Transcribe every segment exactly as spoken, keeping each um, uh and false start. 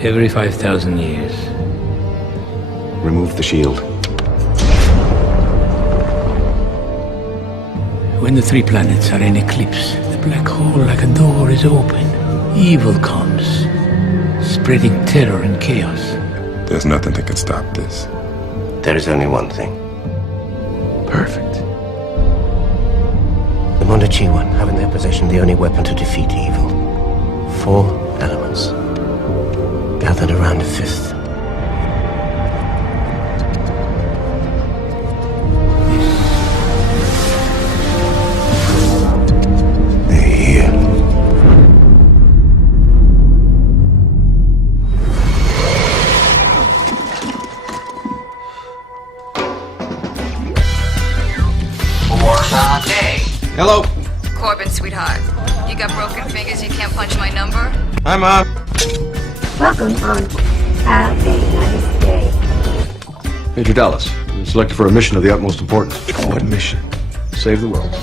every five thousand years. Remove the shield. When the three planets are in eclipse, the black hole like a door is open. Evil comes, spreading terror and chaos. There's nothing that can stop this. There is only one thing. Perfect. The Mondachiwan have in their possession the only weapon to defeat evil. Four elements, gathered around a fifth. They're here. Hello. Corbin, sweetheart. You got broken fingers, you can't punch my number? Hi, Mom. Welcome on. Have a nice day. Major Dallas, you're selected for a mission of the utmost importance. What mission? Save the world.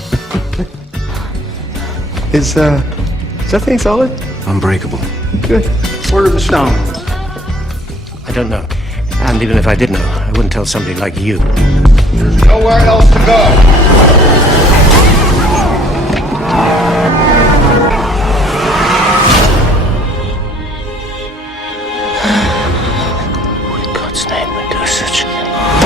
Is, uh, is that thing solid? Unbreakable. Good. Where are the stones? I don't know. And even if I did know, I wouldn't tell somebody like you. There's nowhere else to go. Who in God's name would do such a thing?